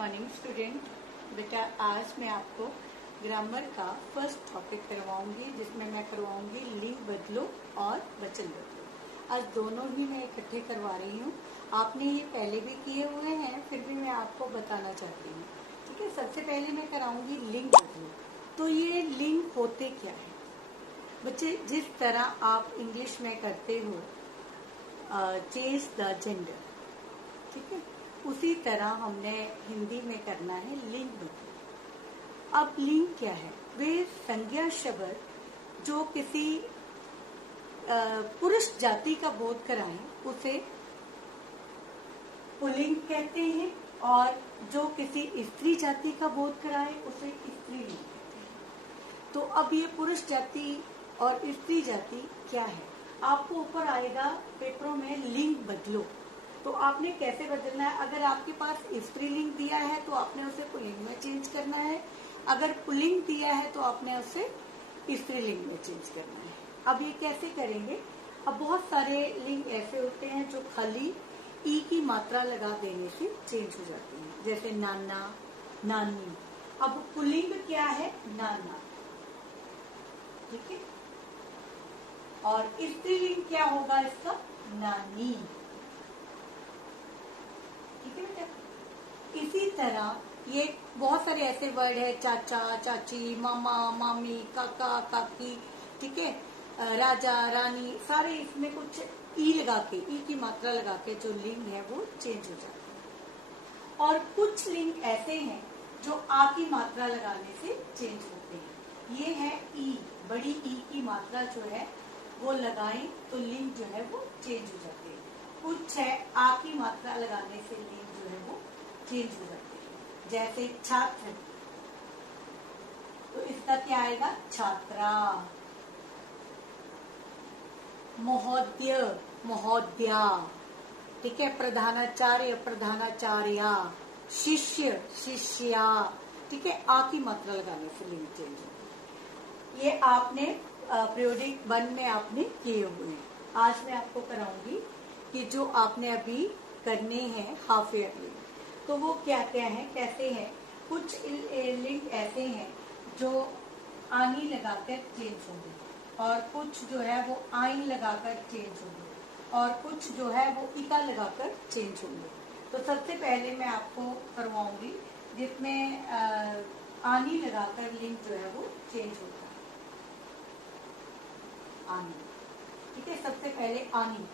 Morning student. बेटा आज मैं आपको ग्रामर का फर्स्ट टॉपिक करवाऊंगी, जिसमें मैं करवाऊंगी लिंग बदलो और वचन बदलो। आज दोनों ही मैं इकट्ठे करवा रही हूँ। आपने ये पहले भी किए हुए हैं, फिर भी मैं आपको बताना चाहती हूँ। ठीक है, सबसे पहले मैं कराऊंगी लिंग बदलो। तो ये लिंग होते क्या है बच्चे? जिस तरह आप इंग्लिश में करते हो चेंज द जेंडर, ठीक है, उसी तरह हमने हिंदी में करना है लिंग बदलो। अब लिंग क्या है? वे संज्ञा शब्द जो किसी पुरुष जाति का बोध कराए उसे पुल्लिंग कहते हैं, और जो किसी स्त्री जाति का बोध कराए उसे स्त्रीलिंग कहते हैं। तो अब ये पुरुष जाति और स्त्री जाति क्या है? आपको ऊपर आएगा पेपरों में लिंग बदलो, तो आपने कैसे बदलना है? अगर आपके पास स्त्रीलिंग दिया है तो आपने उसे पुल्लिंग में चेंज करना है, अगर पुल्लिंग दिया है तो आपने उसे स्त्रीलिंग में चेंज करना है। अब ये कैसे करेंगे? अब बहुत सारे लिंग ऐसे होते हैं जो खाली ई की मात्रा लगा देने से चेंज हो जाती है, जैसे नाना, नानी। अब पुल्लिंग क्या है? नाना, ठीक है। और स्त्रीलिंग क्या होगा इसका? नानी, ठीक है बेटा। इसी तरह ये बहुत सारे ऐसे वर्ड है, चाचा, चाची, मामा, मामी, काका, काकी, ठीक है, राजा, रानी, सारे इसमें कुछ ई लगा के, ई की मात्रा लगा के जो लिंग है वो चेंज हो जाता है। और कुछ लिंग ऐसे हैं जो आ की मात्रा लगाने से चेंज होते हैं। ये है ई, बड़ी ई की मात्रा जो है वो लगाएं तो लिंग जो है वो चेंज हो जाते हैं। कुछ है आ की मात्रा लगाने से लिंग जो है वो चेंज हो जाते हैं, जैसे छात्र, तो इसका क्या आएगा? छात्रा। महोदय, महोदया, ठीक है। प्रधानाचार्य, प्रधानाचार्या। शिष्य, शिष्या, ठीक है। आ की मात्रा लगाने से लिंग चेंज होता है। ये आपने पीरियोडिक 1 में आपने किए हुए हैं। आज मैं आपको कराऊंगी कि जो आपने अभी करने हैं हाफ ईयरली, तो वो क्या क्या है, कैसे हैं। कुछ लिंग ऐसे हैं जो आनी लगाकर चेंज होंगे, और कुछ जो है वो आइन लगाकर चेंज होंगे, और कुछ जो है वो इका लगाकर चेंज होंगे। तो सबसे पहले मैं आपको करवाऊंगी जिसमें आनी लगाकर लिंग जो है वो चेंज होता है। आनी, ठीक है। सबसे पहले आनी।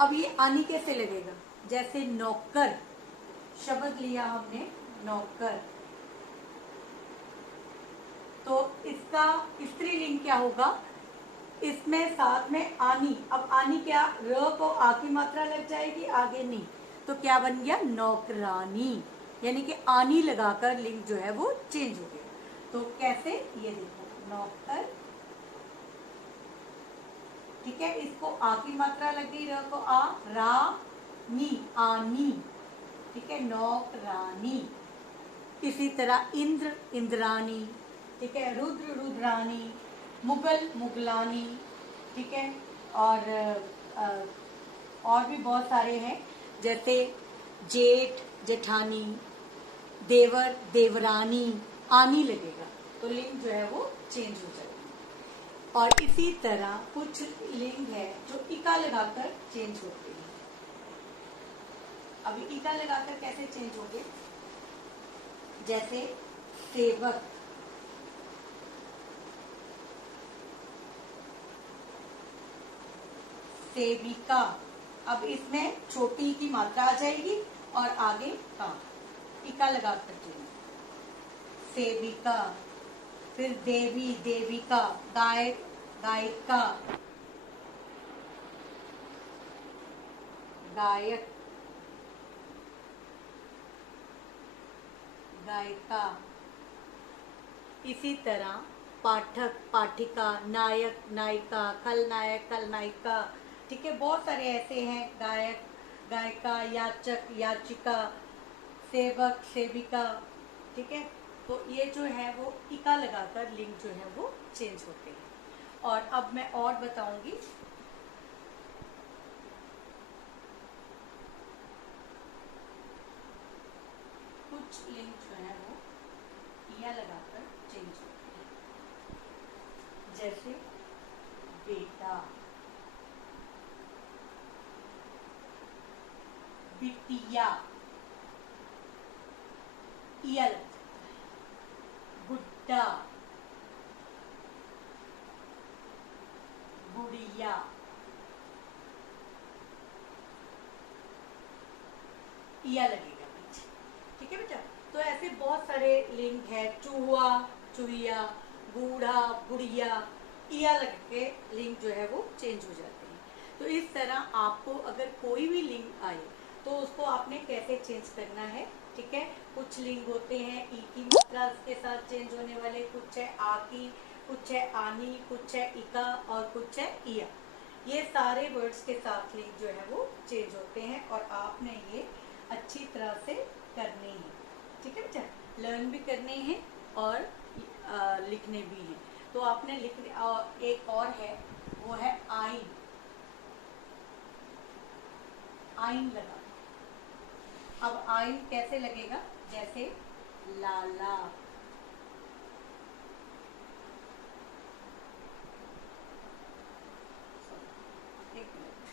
अब ये आनी कैसे लगेगा? जैसे नौकर, शब्द लिया हमने नौकर, तो इसका स्त्रीलिंग क्या होगा? इसमें साथ में आनी। अब आनी क्या? र को आ की मात्रा लग जाएगी, आगे नहीं, तो क्या बन गया? नौकरानी। यानी कि आनी लगाकर लिंग जो है वो चेंज हो गया। तो कैसे? ये देखो, नौकर, ठीक है, इसको आ की मात्रा लग गई, र को आ, रा, नी, आनी, ठीक है, नौकरानी। इसी तरह इंद्र, इंद्रानी, ठीक है, रुद्र, रुद्रानी, मुगल, मुगलानी, ठीक है। और भी बहुत सारे हैं, जैसे जेठ, जेठानी, देवर, देवरानी, आनी लगेगा तो लिंग जो है वो चेंज हो जाएगा। और इसी तरह कुछ लिंग है जो इका लगाकर चेंज होते हैं। अभी इका लगाकर कैसे चेंज होंगे? जैसे सेवक, सेविका। अब इसमें छोटी की मात्रा आ जाएगी और आगे का, इका लगाकर चेंज। सेविका। फिर देवी, देविका, गायक, गायिका, गायक, गायिका। इसी तरह पाठक, पाठिका, नायक, नायिका, खलनायक, खलनायिका, ठीक है। बहुत सारे ऐसे हैं, गायक, गायिका, याचक, याचिका, सेवक, सेविका, ठीक है। तो ये जो है वो इका लगाकर लिंग जो है वो चेंज होते हैं। और अब मैं और बताऊंगी। कुछ कुछ लिंग जो है वो या लगाकर चेंज होते हैं, जैसे बेटा, बिटिया, या लग सकता है, गुड्डा, गुड़िया, या लगेगा पीछे। ठीक है बेटा, तो ऐसे बहुत सारे लिंग है, चूहा, चूहिया, बूढ़ा, बुढ़िया, या लग के लिंग जो है वो चेंज हो जाते हैं। तो इस तरह आपको अगर कोई भी लिंग आए तो उसको आपने कैसे चेंज करना है। ठीक है, कुछ लिंग होते हैं ई की मात्रा के साथ चेंज होने वाले, कुछ है आ की, कुछ है आनी, कुछ है इका और कुछ है इया। ये सारे वर्ड्स के साथ लिंग जो है वो चेंज होते हैं और आपने ये अच्छी तरह से करने हैं। ठीक है बेटा, लर्न भी करने हैं और लिखने भी हैं। तो आपने लिखने एक और है, वो है आइन। आइन लगा, अब आइन कैसे लगेगा, जैसे लाला, एक मिनट,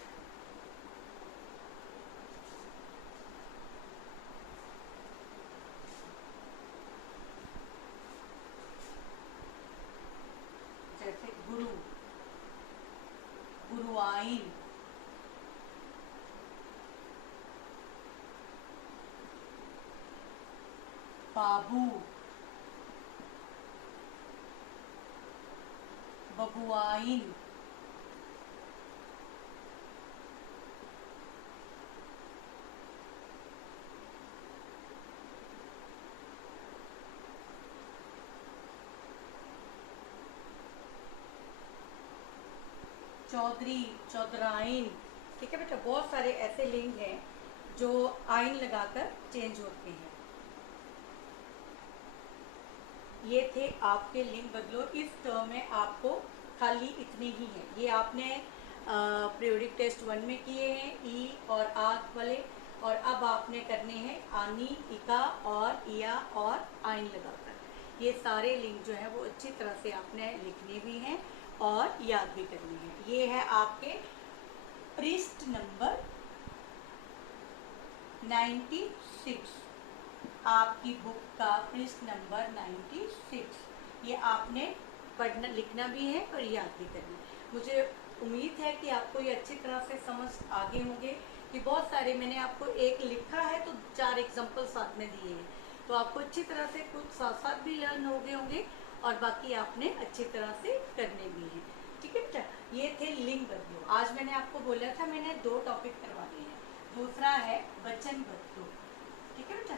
जैसे गुरु, गुरुआइन, बाबू, बबुआइन, चौधरी, चौधराइन। ठीक है बेटा, बहुत सारे ऐसे लिंग हैं जो आइन लगाकर चेंज होते हैं। ये थे आपके लिंग बदलो। इस टर्म में आपको खाली इतने ही हैं। ये आपने पीरियोडिक टेस्ट 1 में किए हैं, ई और आग वाले, और अब आपने करने हैं आनी, इका और इया और आइन लगाकर। ये सारे लिंग जो है वो अच्छी तरह से आपने लिखने भी हैं और याद भी करने हैं। ये है आपके पृष्ठ नंबर 96, आपकी बुक का पृष्ठ नंबर 96। ये आपने पढ़ना लिखना भी है और याद भी करना है। मुझे उम्मीद है कि आपको ये अच्छी तरह से समझ आगे होंगे कि बहुत सारे मैंने आपको एक लिखा है तो 4 एग्जाम्पल साथ में दिए हैं, तो आपको अच्छी तरह से कुछ साथ साथ भी लर्न हो गए होंगे और बाकी आपने अच्छी तरह से करने भी हैं। ठीक है बेटा, ये थे लिंग बदलो। आज मैंने आपको बोला था मैंने 2 टॉपिक करवाने हैं, दूसरा है वचन बदलो। ठीक है बेटा,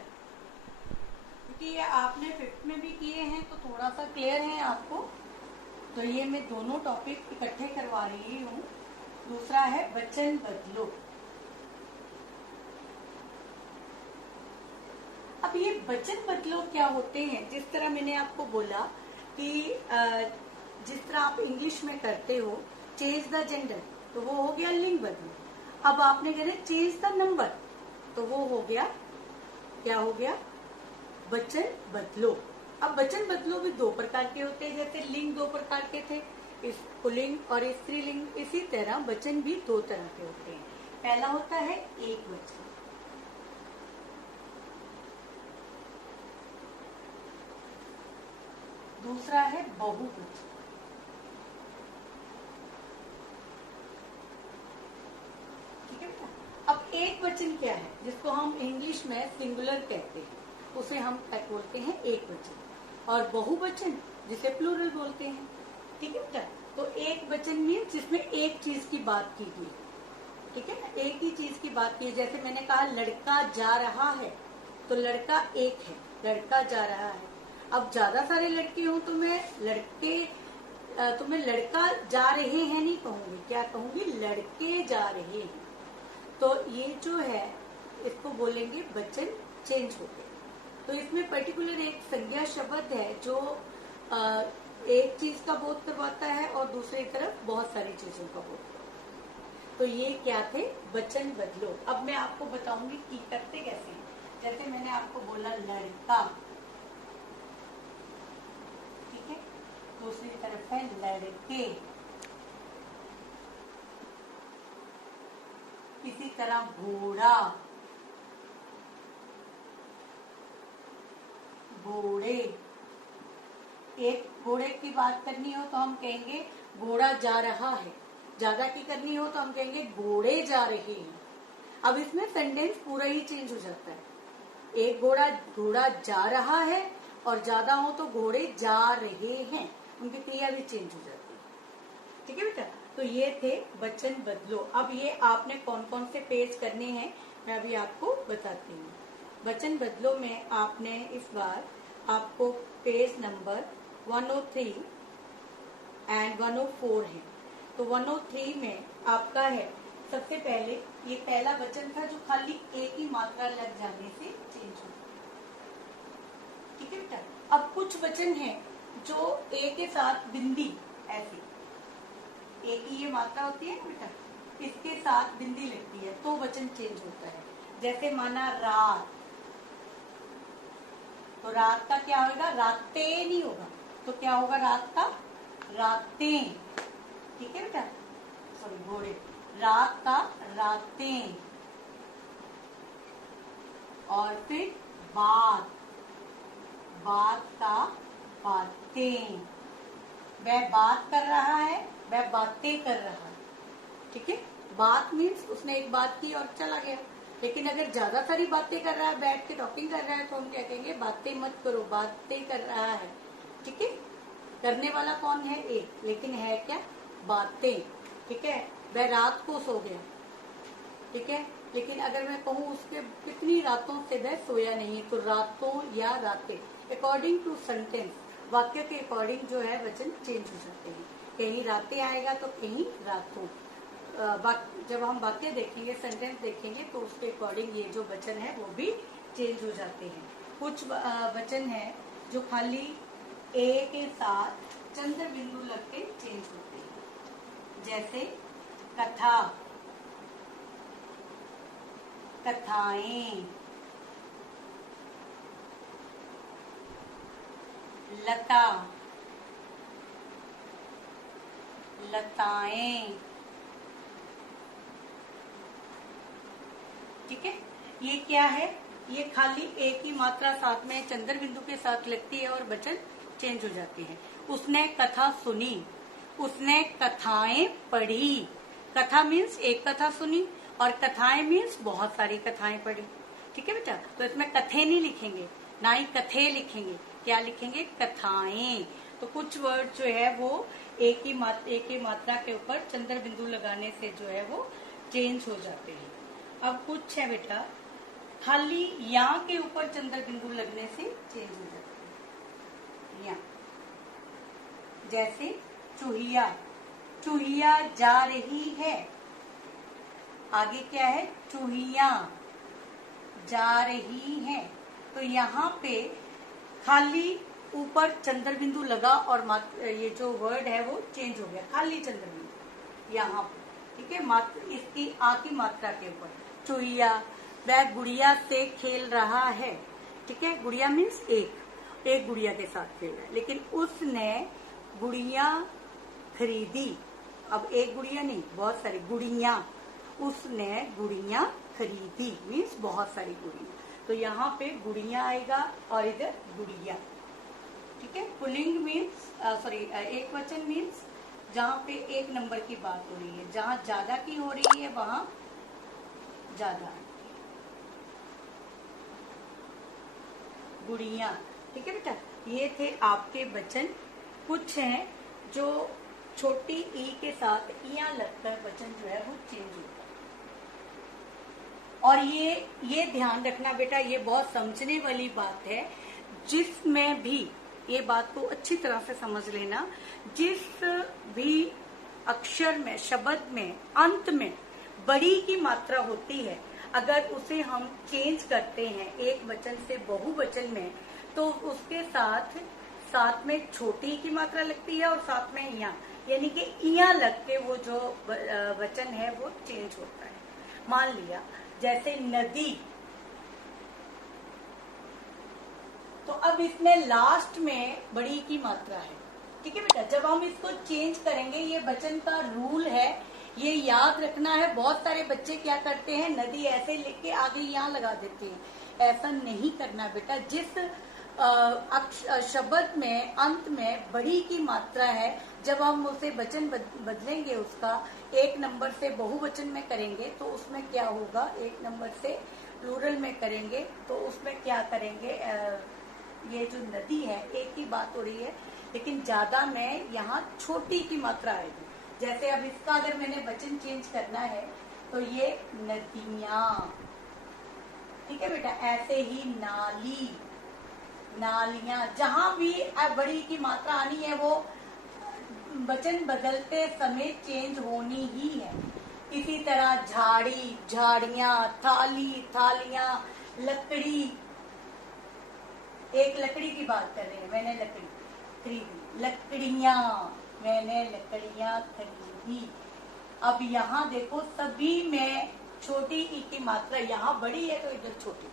क्योंकि ये आपने 5th में भी किए हैं तो थोड़ा सा क्लियर है आपको, तो ये मैं दोनों टॉपिक इकट्ठे करवा रही हूँ। दूसरा है वचन बदलो। अब ये वचन बदलो क्या होते हैं, जिस तरह मैंने आपको बोला कि जिस तरह आप इंग्लिश में करते हो चेंज द जेंडर, तो वो हो गया लिंग बदलो। अब आपने कहना चेंज द नंबर, तो वो हो गया, क्या हो गया, वचन बदलो। अब वचन बदलो भी 2 प्रकार के होते हैं, जैसे लिंग 2 प्रकार के थे, पुल्लिंग और स्त्रीलिंग, इसी तरह वचन भी 2 तरह के होते हैं। पहला होता है एक वचन, दूसरा है बहुवचन। ठीक है बेटा, अब एक वचन क्या है, जिसको हम इंग्लिश में सिंगुलर कहते हैं, उसे हम बोलते हैं एक वचन, और बहुवचन जिसे प्लूरल बोलते हैं। ठीक है बेटा, तो एक वचन मीन्स जिसमें एक चीज की बात की गई। ठीक है ना, एक ही चीज की बात की है। जैसे मैंने कहा लड़का जा रहा है, तो लड़का एक है, लड़का जा रहा है। अब ज्यादा सारे लड़के हों तो मैं लड़का जा रहे हैं नहीं कहूंगी, क्या कहूंगी, लड़के जा रहे हैं। तो ये जो है इसको बोलेंगे वचन चेंज हो गए। तो इसमें पर्टिकुलर एक संज्ञा शब्द है जो एक चीज का बोध करवाता है और दूसरी तरफ बहुत सारी चीजों का बोध करवाता है। तो ये क्या थे, वचन बदलो। अब मैं आपको बताऊंगी कि करते कैसे हैं। जैसे मैंने आपको बोला लड़का, ठीक है, दूसरी तरफ है लड़के। इसी तरह घोड़ा, घोड़े। एक घोड़े की बात करनी हो तो हम कहेंगे घोड़ा जा रहा है, ज्यादा की करनी हो तो हम कहेंगे घोड़े जा रहे हैं। अब इसमें सेंटेंस पूरा ही चेंज हो जाता है। एक घोड़ा जा रहा है और ज्यादा हो तो घोड़े जा रहे हैं, उनकी क्रिया भी चेंज हो जाती है। ठीक है बेटा, तो ये थे वचन बदलो। अब ये आपने कौन कौन से पेज करने हैं मैं अभी आपको बताती हूँ। वचन बदलो में आपने इस बार आपको पेज नंबर 103 एंड 104 है। तो 103 में आपका है सबसे पहले, ये पहला वचन था जो खाली एक ही मात्रा लग जाने से चेंज हो। ठीक है बेटा, अब कुछ वचन हैं जो ए के साथ बिंदी, ऐसे एक ही ये मात्रा होती है बेटा, इसके साथ बिंदी लगती है तो वचन चेंज होता है। जैसे माना रात, तो रात का क्या होगा, राते नहीं होगा, तो क्या होगा रात का, रातें। ठीक है बेटा, सॉरी घोड़े, रात का रातें। और फिर बात, बात का बातें। वह बात कर रहा है, वह बातें कर रहा है। ठीक है, बात मीन्स उसने एक बात की और चला गया। लेकिन अगर ज्यादा सारी बातें कर रहा है, बैठ के टॉकिंग कर रहा है, तो हम क्या कहेंगे, बातें मत करो, बातें कर रहा है। ठीक है, करने वाला कौन है, एक, लेकिन है क्या, बातें। ठीक है, वह रात को सो गया। ठीक है, लेकिन अगर मैं कहूँ उसके कितनी रातों से वह सोया नहीं, तो रातों या रातें, अकॉर्डिंग टू सेंटेंस, वाक्य के अकॉर्डिंग जो है वचन चेंज हो सकते हैं। कहीं रातें आएगा तो कहीं रातों। जब हम वाक्य देखेंगे, सेंटेंस देखेंगे, तो उसके अकॉर्डिंग ये जो वचन है वो भी चेंज हो जाते हैं। कुछ वचन है जो खाली ए के साथ चंद्र बिंदु लग के चेंज होते हैं। जैसे कथा, कथाएं, लता, लताएं। ठीक है, ये क्या है, ये खाली एक ही मात्रा साथ में चंद्र बिंदु के साथ लगती है और वचन चेंज हो जाते हैं। उसने कथा सुनी, उसने कथाएं पढ़ी। कथा मीन्स एक कथा सुनी और कथाएं मीन्स बहुत सारी कथाएं पढ़ी। ठीक है बेटा, तो इसमें कथे नहीं लिखेंगे, ना ही कथे लिखेंगे, क्या लिखेंगे, कथाएं। तो कुछ वर्ड जो है वो एक ही मात्रा के ऊपर चंद्र बिंदु लगाने से जो है वो चेंज हो जाते हैं। अब कुछ है बेटा खाली या के ऊपर चंद्र बिंदु लगने से चेंज हो जाते हैं। या, जैसे चूहिया, चूहिया जा रही है। आगे क्या है, चूहिया जा रही हैं। तो यहाँ पे खाली ऊपर चंद्र बिंदु लगा और ये जो वर्ड है वो चेंज हो गया, खाली चंद्र बिंदु यहाँ पे। ठीक है, इसकी आ की मात्रा के ऊपर। चूहिया, वह गुड़िया से खेल रहा है। ठीक है, गुड़िया मीन्स एक गुड़िया के साथ खेल रहा है, लेकिन उसने गुड़िया खरीदी। अब एक गुड़िया नहीं, बहुत सारी गुड़िया। उसने गुड़िया खरीदी मीन्स बहुत सारी गुड़िया। तो यहाँ पे गुड़िया आएगा और इधर गुड़िया। ठीक है, पुल्लिंग मीन्स एक वचन मीन्स जहाँ पे एक नंबर की बात हो रही है, जहाँ ज्यादा की हो रही है वहाँ ज्यादा, गुड़िया। ठीक है बेटा, ये थे आपके वचन। कुछ हैं जो छोटी ई के साथ इया लगकर वचन जो है वो चेंज होता है। और ये ध्यान रखना बेटा, ये बहुत समझने वाली बात है। जिसमें भी, ये बात को अच्छी तरह से समझ लेना, जिस भी अक्षर में, शब्द में, अंत में बड़ी की मात्रा होती है, अगर उसे हम चेंज करते हैं एक वचन से बहुवचन में, तो उसके साथ में छोटी की मात्रा लगती है और साथ में इया, यानी कि इया लग के वो जो वचन है वो चेंज होता है। मान लिया जैसे नदी, तो अब इसमें लास्ट में बड़ी की मात्रा है, ठीक है बेटा। जब हम इसको चेंज करेंगे, ये वचन का रूल है, ये याद रखना है। बहुत सारे बच्चे क्या करते हैं, नदी ऐसे लिख के आगे यहाँ लगा देते हैं, ऐसा नहीं करना बेटा। जिस शब्द में अंत में बड़ी की मात्रा है, जब हम उसे वचन बदलेंगे, उसका एक नंबर से बहुवचन में करेंगे तो उसमें क्या होगा, एक नंबर से प्लूरल में करेंगे तो उसमें क्या करेंगे, ये जो नदी है, एक ही बात हो रही है, लेकिन ज्यादा में यहाँ छोटी की मात्रा आएगी। जैसे अब इसका अगर मैंने वचन चेंज करना है तो ये नदियां, ठीक है बेटा। ऐसे ही नाली, नालियां, जहां भी बड़ी की मात्रा आनी है वो वचन बदलते समय चेंज होनी ही है। इसी तरह झाड़ी, झाड़ियां, थाली, थालियां, लकड़ी, एक लकड़ी की बात कर रहे हैं, मैंने लकड़ी खरीदी, लकड़ियां, मैंने लकड़ियां खरीदी। अब यहाँ देखो सभी में छोटी ई की मात्रा, यहाँ बड़ी है तो इधर छोटी,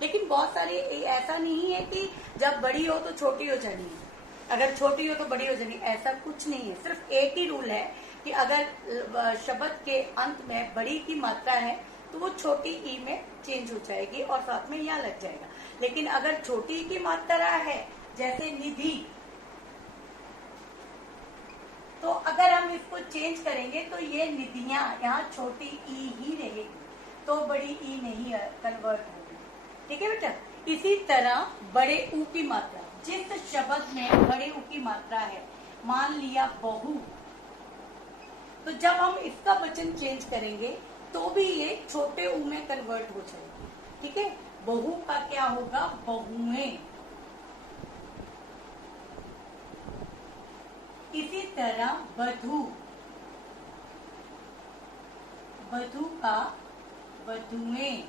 लेकिन बहुत सारी ऐसा नहीं है कि जब बड़ी हो तो छोटी हो जानी है, अगर छोटी हो तो बड़ी हो जानी, ऐसा कुछ नहीं है। सिर्फ एक ही रूल है कि अगर शब्द के अंत में बड़ी की मात्रा है तो वो छोटी ई में चेंज हो जाएगी और साथ में यहाँ लग जाएगा। लेकिन अगर छोटी की मात्रा है, जैसे निधि, तो अगर हम इसको चेंज करेंगे तो ये निधियां, यहाँ छोटी ई ही रहेगी, तो बड़ी ई नहीं कन्वर्ट होगी, ठीक है बेटा। इसी तरह बड़े ऊ की मात्रा, जिस शब्द में बड़े ऊ की मात्रा है, मान लिया बहू, तो जब हम इसका वचन चेंज करेंगे तो भी ये छोटे ऊ में कन्वर्ट हो जाएगी, ठीक है। बहू का क्या होगा, बहुएं। इसी तरह वधू, वधू का वधुएं,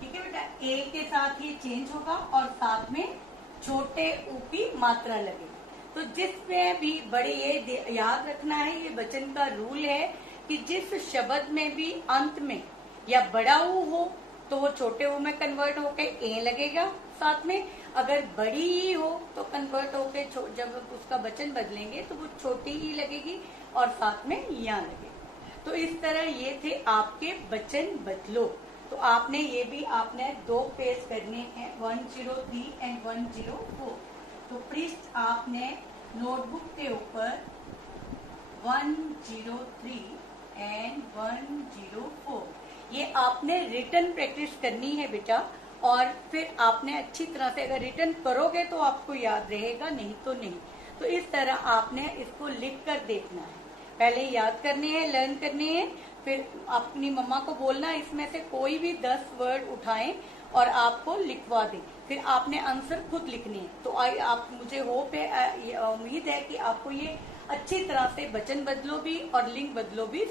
ठीक है बेटा। ए के साथ ये चेंज होगा और साथ में छोटे ऊ की मात्रा लगेगी। तो जिसमें भी बड़े, ये याद रखना है, ये वचन का रूल है कि जिस शब्द में भी अंत में या बड़ा ऊ हो तो वो छोटे ऊ में कन्वर्ट होके ए लगेगा साथ में। अगर बड़ी ई हो तो कन्वर्ट होके जब उसका वचन बदलेंगे तो वो छोटी ई लगेगी और साथ में या लगेगा। तो इस तरह ये थे आपके वचन बदलो। तो आपने ये भी आपने 2 पेज करने हैं, 103 एंड 104। तो प्लीज आपने नोटबुक के ऊपर 103 एंड 104 ये आपने रिटन प्रैक्टिस करनी है बेटा। और फिर आपने अच्छी तरह से अगर रिटन करोगे तो आपको याद रहेगा, नहीं तो नहीं। तो इस तरह आपने इसको लिख कर देखना है, पहले याद करने हैं, लर्न करने हैं, फिर अपनी मम्मा को बोलना इसमें से कोई भी 10 वर्ड उठाएं और आपको लिखवा दें, फिर आपने आंसर खुद लिखने हैं। तो आप, मुझे होप है, उम्मीद है कि आपको ये अच्छी तरह से वचन बदलो भी और लिंग बदलो भी